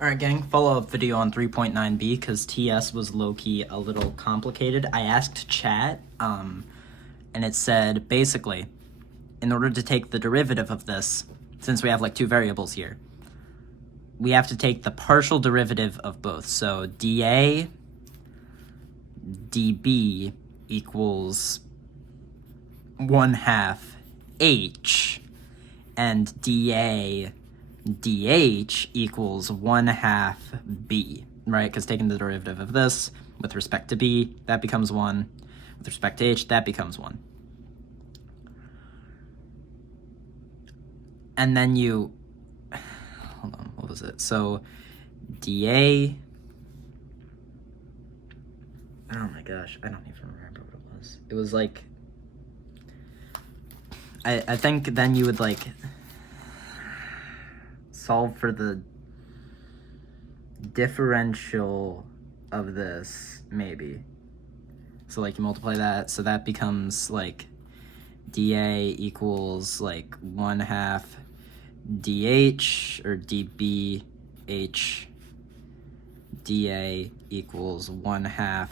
Alright gang, follow-up video on 3.9b because TS was low-key a little complicated. I asked chat, and it said, basically, in order to take the derivative of this, since we have like two variables here, we have to take the partial derivative of both. So dA dB equals 1/2 h, and dA dH equals 1/2 b, right? Because taking the derivative of this with respect to b, that becomes 1. With respect to h, that becomes 1. And then you, hold on, what was it? So dA, oh my gosh, I don't even remember what it was. It was like, I think then you would like solve for the differential of this, maybe. So like you multiply that, so that becomes like dA equals like 1/2 dH or dBH, dA equals 1/2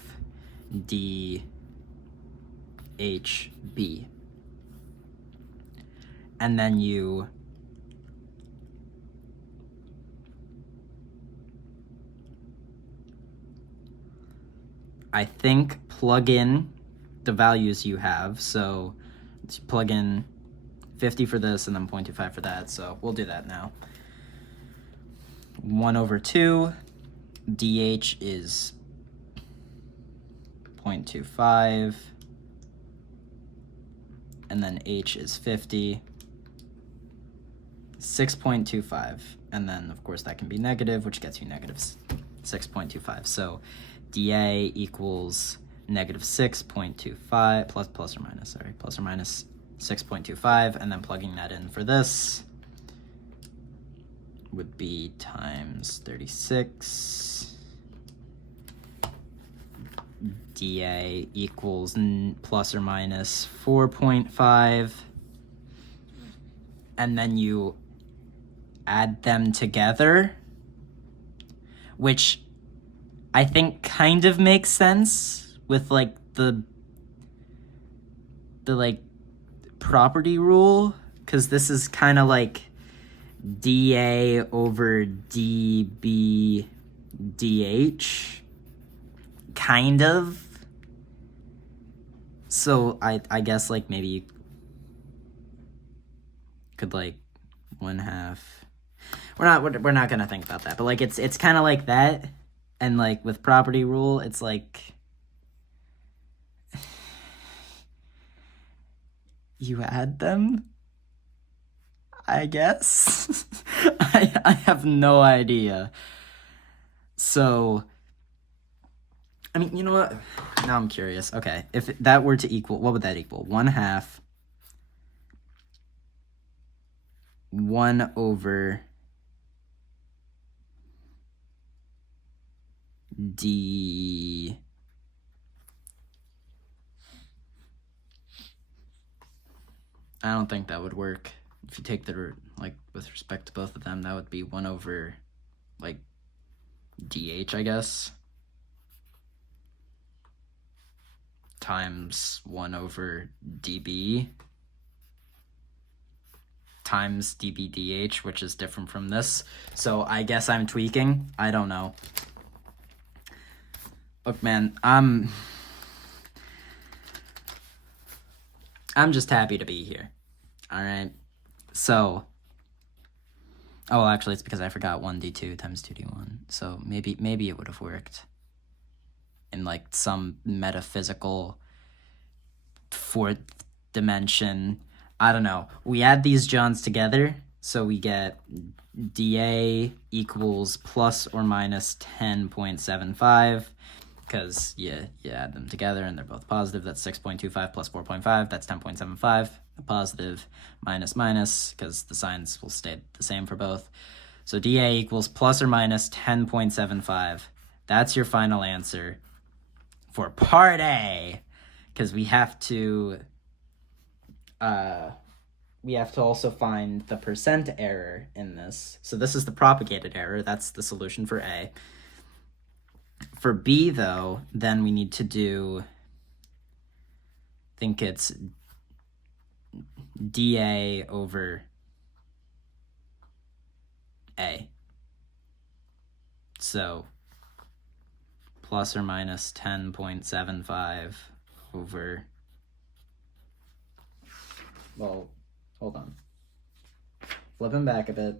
dHB. And then you I think plug in the values you have. So let's plug in 50 for this and then 0.25 for that. So we'll do that now. 1/2, dH is 0.25, and then H is 50, 6.25, and then of course that can be negative, which gets you negative 6.25. So dA equals negative 6.25 plus or minus 6.25, and then plugging that in for this would be times 36. dA equals plus or minus 4.5, and then you add them together, which I think kind of makes sense with like the like property rule, because this is kind of like dA over dB dH, kind of. So I guess like maybe you could like 1/2. We're not gonna think about that, but like it's kind of like that. And like with property rule, it's like you add them, I guess. I have no idea. So I mean, you know what? Now I'm curious. Okay, if that were to equal, what would that equal? 1/2 1/d I don't think that would work. If you take the, like, with respect to both of them, that would be 1/, like, dH, I guess, times 1/dB times dB/dH, which is different from this. So I guess I'm tweaking. I don't know. Look, man, I'm just happy to be here. All right. So, oh, actually, it's because I forgot 1d2 times 2d1. So maybe it would have worked in like some metaphysical fourth dimension. I don't know. We add these Johns together, so we get dA equals plus or minus 10.75. Because you add them together and they're both positive. That's 6.25 plus 4.5. That's 10.75. A positive minus minus, because the signs will stay the same for both. So dA equals plus or minus 10.75. That's your final answer for part A, because we have to we have to also find the percent error in this. So this is the propagated error. That's the solution for A. For B, though, then we need to do, I think it's dA over A. So plus or minus 10.75 over, well, hold on. Flipping back a bit.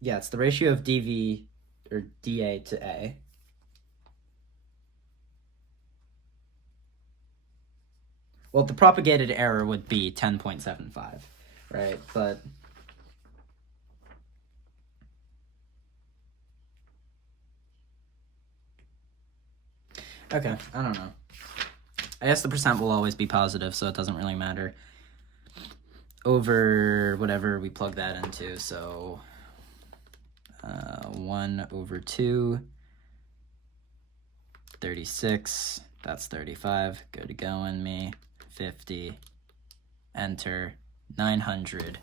Yeah, it's the ratio of dV or dA to A. Well, the propagated error would be 10.75, right? But okay, I don't know. I guess the percent will always be positive, so it doesn't really matter. Over whatever we plug that into, so 1 over 2, 36, that's 35, good to go in me, 50, enter, 900.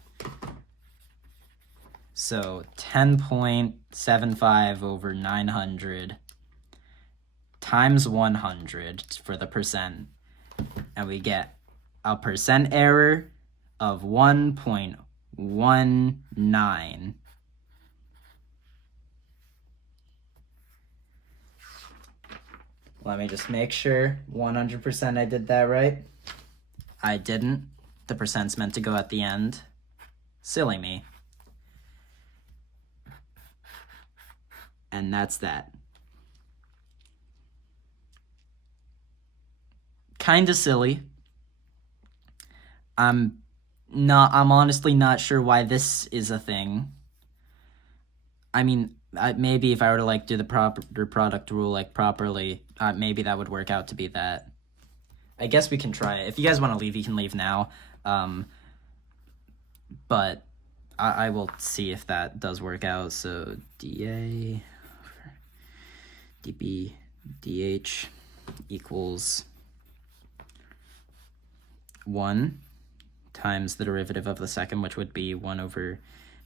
So 10.75 over 900 times 100 for the percent, and we get a percent error of 1.19. Let me just make sure 100% I did that right. I didn't. The percent's meant to go at the end. Silly me. And that's that. Kinda silly. I'm honestly not sure why this is a thing. I mean, maybe if I were to like do the product rule like properly, maybe that would work out to be that. I guess we can try it. If you guys want to leave, you can leave now. But I will see if that does work out. So dA over dB dH equals 1 times the derivative of the second, which would be 1 over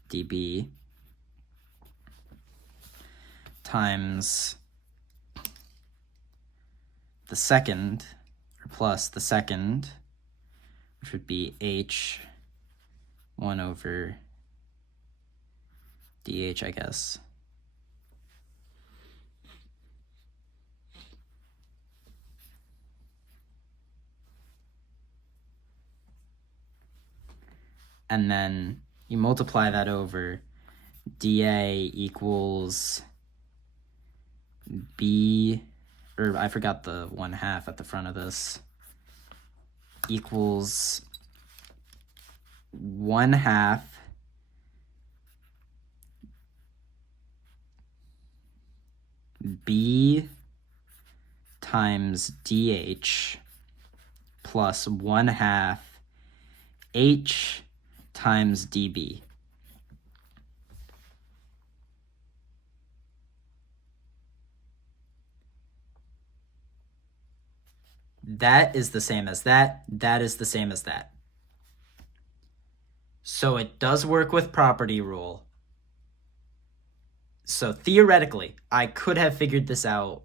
dB, times the second, or plus the second, which would be H 1 over dH, I guess. And then you multiply that over dA equals B, or I forgot the 1/2 at the front of this, equals 1/2 B times dH plus 1/2 H times dB. That is the same as that. That is the same as that. So it does work with property rule. So theoretically, I could have figured this out,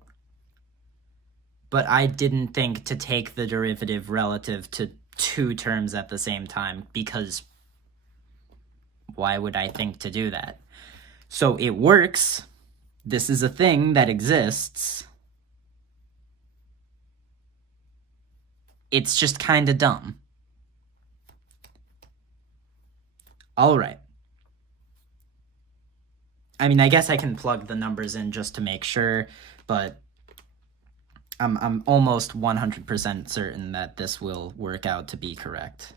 but I didn't think to take the derivative relative to two terms at the same time, because why would I think to do that? So it works. This is a thing that exists. It's just kind of dumb. All right. I mean, I guess I can plug the numbers in just to make sure, but I'm almost 100% certain that this will work out to be correct.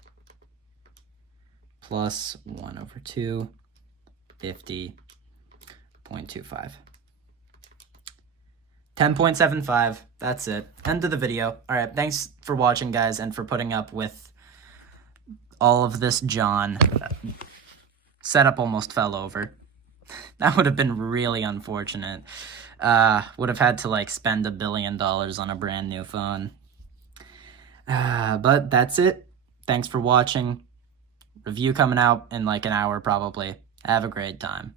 Plus 1 over 2, 50.25. 10.75, that's it. End of the video. All right, thanks for watching, guys, and for putting up with all of this John. Setup almost fell over. That would have been really unfortunate. Would have had to, like, spend $1 billion on a brand new phone. But that's it. Thanks for watching. Review coming out in, like, an hour, probably. Have a great time.